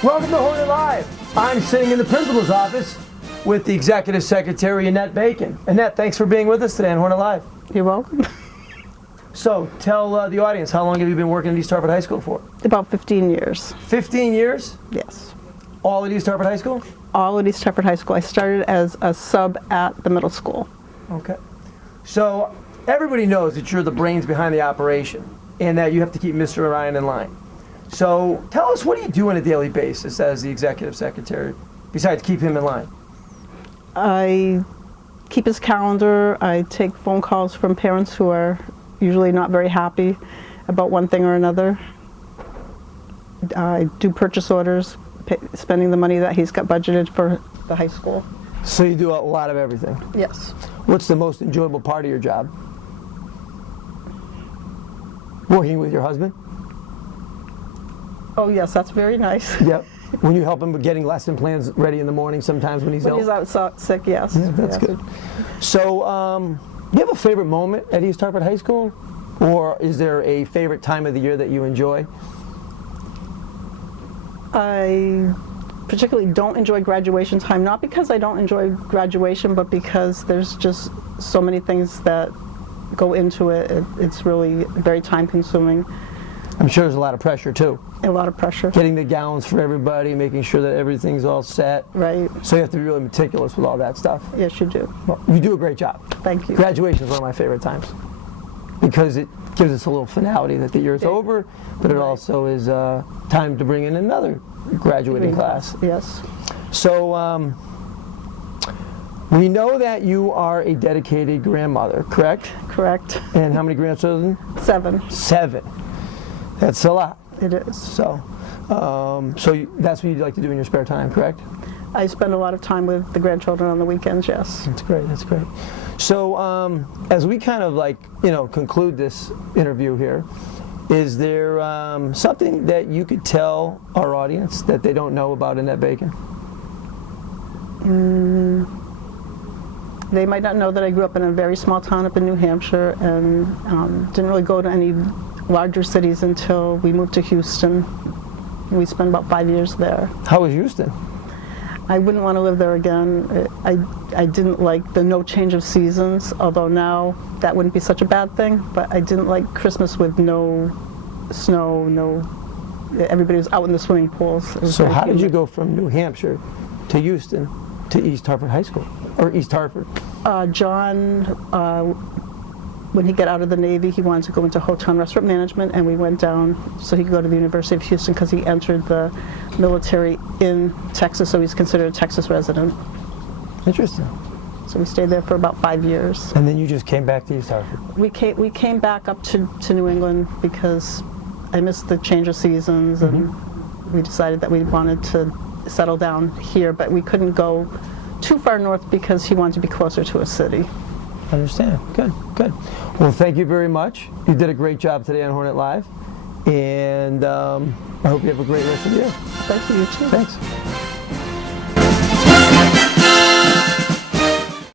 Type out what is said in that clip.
Welcome to Hornet Live. I'm sitting in the principal's office with the executive secretary, Annette Bacon. Annette, thanks for being with us today on Hornet Live. You're welcome. So, tell the audience, how long have you been working at East Hartford High School for? About 15 years. 15 years? Yes. All at East Hartford High School? All at East Hartford High School. I started as a sub at the middle school. Okay. So, everybody knows that you're the brains behind the operation and that you have to keep Mr. Ryan in line. So, tell us, what do you do on a daily basis as the executive secretary, besides keep him in line? I keep his calendar. I take phone calls from parents who are usually not very happy about one thing or another. I do purchase orders, spending the money that he's got budgeted for the high school. So you do a lot of everything? Yes. What's the most enjoyable part of your job? Working with your husband? Oh yes, that's very nice. Yep. When you help him with getting lesson plans ready in the morning sometimes when he's ill? When he's out sick, yes. Yeah, that's yes. good. So, do you have a favorite moment at East Hartford High School? Or is there a favorite time of the year that you enjoy? I particularly don't enjoy graduation time, not because I don't enjoy graduation, but because there's just so many things that go into it. It's really very time consuming. I'm sure there's a lot of pressure too. A lot of pressure. Getting the gowns for everybody, making sure that everything's all set. Right. So you have to be really meticulous with all that stuff. Yes, you do. Well, you do a great job. Thank you. Graduation is one of my favorite times because it gives us a little finality that the year's over, but it also is time to bring in another graduating class. Yes. So we know that you are a dedicated grandmother, correct? Correct. And how many grandchildren? 7. 7. That's a lot. It is. So, that's what you like to do in your spare time, correct? I spend a lot of time with the grandchildren on the weekends, yes. That's great, that's great. So, as we kind of conclude this interview here, is there something that you could tell our audience that they don't know about Annette Bacon? They might not know that I grew up in a very small town up in New Hampshire and didn't really go to any larger cities until we moved to Houston. We spent about 5 years there. How was Houston? I wouldn't want to live there again. I didn't like the no change of seasons, although now that wouldn't be such a bad thing, but I didn't like Christmas with no snow, everybody was out in the swimming pools. So how did you go from New Hampshire to Houston to East Hartford High School, or East Hartford? John, when he got out of the Navy, he wanted to go into hotel and restaurant management, and we went down so he could go to the University of Houston because he entered the military in Texas, so he's considered a Texas resident. Interesting. So we stayed there for about 5 years. And then you just came back to East Hartford? We came back up to New England because I missed the change of seasons, and we decided that we wanted to settle down here, but we couldn't go too far north because he wanted to be closer to a city. Understand. Good, good. Well, thank you very much. You did a great job today on Hornet Live, and I hope you have a great rest of the year. Thank you, you too. Thanks.